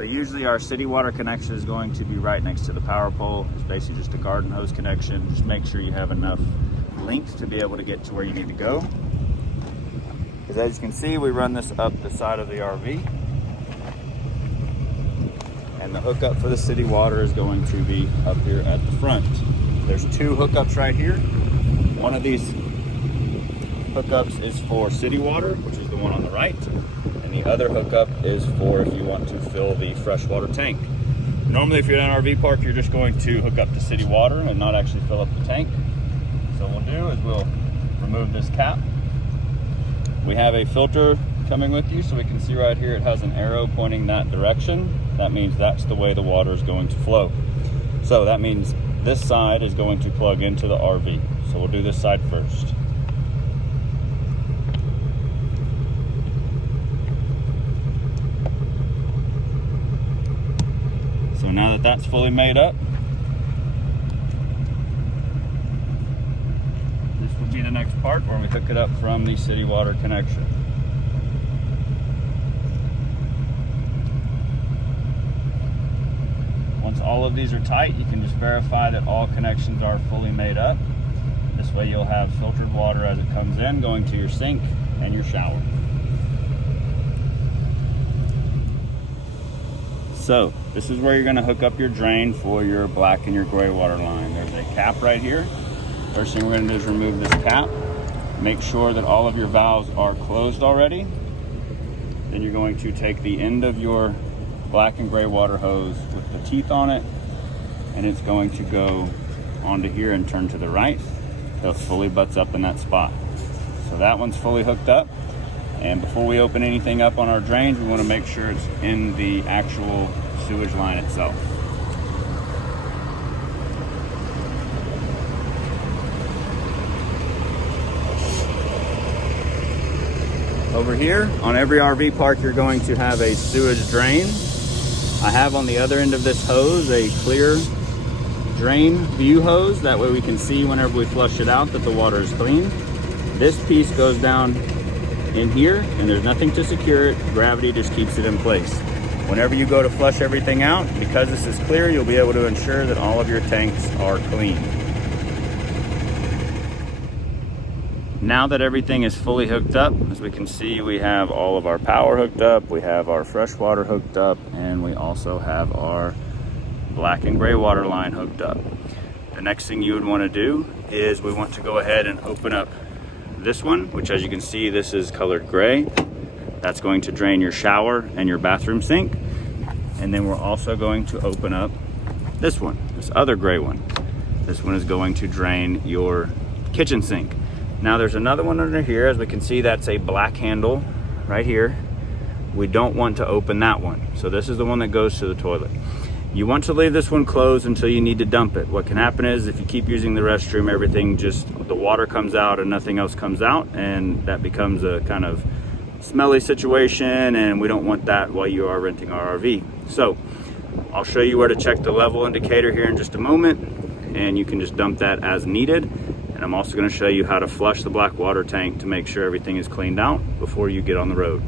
So usually our city water connection is going to be right next to the power pole. It's basically just a garden hose connection. Just make sure you have enough length to be able to get to where you need to go. Because as you can see, we run this up the side of the RV. And the hookup for the city water is going to be up here at the front. There's two hookups right here. One of these hookups is for city water, which is the one on the right. And the other hookup is for if you want to fill the freshwater tank. Normally, if you're in an RV park, you're just going to hook up to city water and not actually fill up the tank. So what we'll do is we'll remove this cap. We have a filter coming with you, so we can see right here it has an arrow pointing that direction. That means that's the way the water is going to flow. So that means this side is going to plug into the RV. So we'll do this side first. So now that that's fully made up, this will be the next part where we hook it up from the city water connection. Once all of these are tight, you can just verify that all connections are fully made up. This way you'll have filtered water as it comes in, going to your sink and your shower. So this is where you're going to hook up your drain for your black and your gray water line. There's a cap right here. First thing we're going to do is remove this cap. Make sure that all of your valves are closed already. Then you're going to take the end of your black and gray water hose with the teeth on it, and it's going to go onto here and turn to the right. So it fully butts up in that spot. So that one's fully hooked up. And before we open anything up on our drains, we want to make sure it's in the actual sewage line itself. Over here, on every RV park, you're going to have a sewage drain. I have on the other end of this hose a clear drain view hose. That way we can see whenever we flush it out that the water is clean. This piece goes down in here and there's nothing to secure it. Gravity just keeps it in place. Whenever you go to flush everything out, because this is clear, you'll be able to ensure that all of your tanks are clean. Now that everything is fully hooked up, as we can see, we have all of our power hooked up, we have our fresh water hooked up, and we also have our black and gray water line hooked up. The next thing you would want to do is we want to go ahead and open up this one, which as you can see, this is colored gray. That's going to drain your shower and your bathroom sink. And then we're also going to open up this one, this other gray one. This one is going to drain your kitchen sink. Now there's another one under here. As we can see, that's a black handle right here. We don't want to open that one. So this is the one that goes to the toilet. You want to leave this one closed until you need to dump it. What can happen is if you keep using the restroom, everything just, the water comes out and nothing else comes out, and that becomes a kind of smelly situation, and we don't want that while you are renting our RV. So I'll show you where to check the level indicator here in just a moment, and you can just dump that as needed. And I'm also going to show you how to flush the black water tank to make sure everything is cleaned out before you get on the road.